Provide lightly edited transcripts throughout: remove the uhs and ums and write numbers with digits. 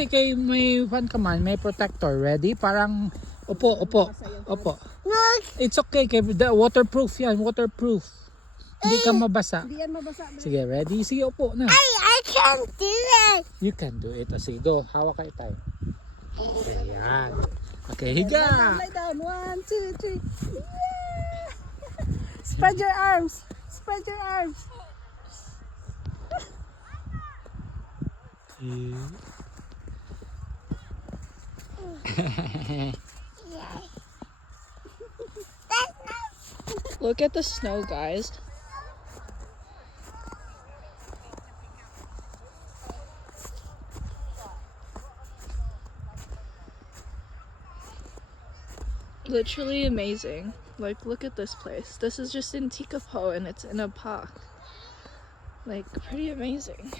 Hindi, kay may fan ka man, may protector. Ready? Parang, upo. It's okay, kay waterproof yan, waterproof. Hindi ka mabasa. Hindi yan mabasa. Sige, ready? Sige, upo na. I can't do it. You can do it. Sige, do. Hawak kayo tayo. Ayan. Okay, higa. Lay down. 1, 2, 3. Yeah! Spread your arms. Spread your arms. Look at the snow, guys. Literally amazing. Like, look at this place. This is just in Tekapo and it's in a park. Like, pretty amazing.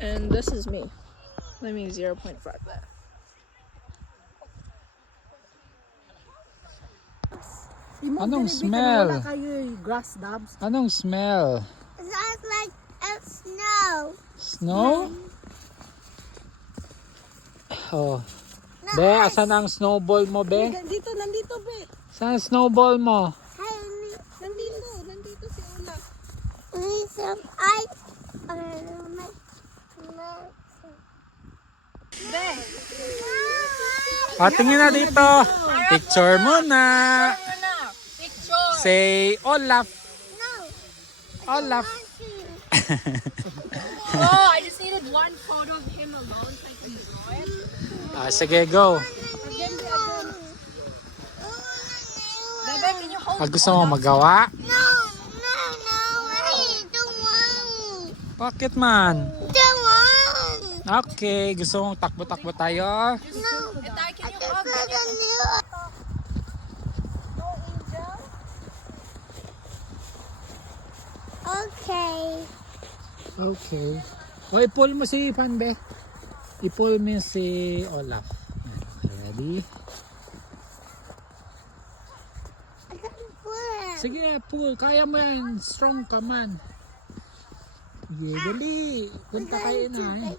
And this is me. Let me 0.5 that. Anong smell? Wala kayo grass dabs. Anong smell? It sounds like a snow. Snow? Oh. Be, asan ang snowball mo, be? Nandito, be. Saan ang snowball mo? Nandito si Una. Need some ice. Tingin na dito. Picture muna. Say Olaf. Olaf. Oh, I just needed one photo of him alone so I can draw it. Sige, go. Bebe, can you hold Gusto mo magawa? No, I don't want. Bakit man? Don't want. Okay, gusto mong takbo-takbo tayo? No, Can I you just hug want it? a new. Okay. Okay. O, i-pull mo si Panbe. I-pull mo si Olaf. Okay, ready? I can pull. Sige, pull. Kaya mo yan. Strong ka man. Sige, dali. Punta kayo na.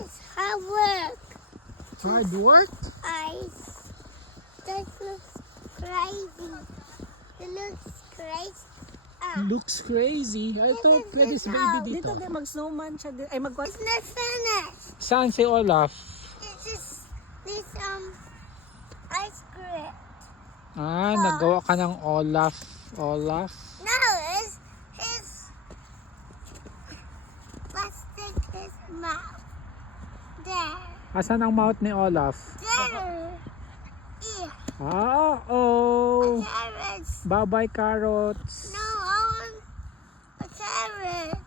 It's hard work. Hard work? That looks crazy. It looks crazy. Looks crazy. Ito, pwede si baby Dito, dito. be, mag-snowman siya. Ay, It's not finished. Saan si Olaf? This ice cream. Nagawa ka ng Olaf. Olaf? No, it's his plastic his mouth. There. Asan ang mouth ni Olaf? There. Yeah. Oh. Carrots. Bye-bye, carrots. No, I want a carrot.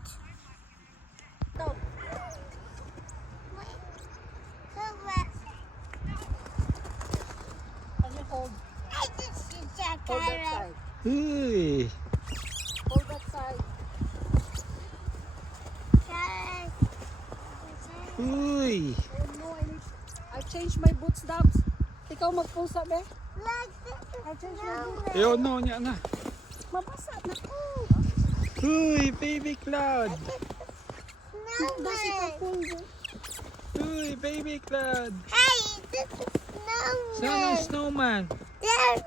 No. Wait. Carrot. Can you hold I just see a that carrot. side? Uy. Hold that side. Carrot. Uy. Oh no, I changed my boots, Dabs. Ikaw magpusa, be. Like this. I changed my boots. Yo, no, niya na. Mabasa na ko. Uy, baby cloud. Dasi ka Snowman. pull. Uy, baby cloud. Hey, this is snowman. Saan ang snowman? There.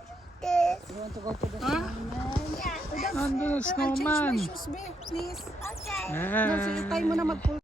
This. You want to go to the Huh? snowman? Yeah. Nandun ang I change my snowman. shoes, be, please. Okay. No, so you time mo na mag-pull.